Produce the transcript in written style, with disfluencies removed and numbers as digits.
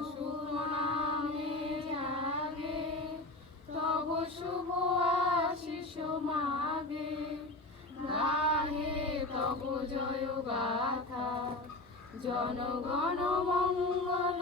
শুভ নামে জাগে, তব শুভ আশিস মাগে। গাহে তব জয় গাথা, জনগণ মঙ্গল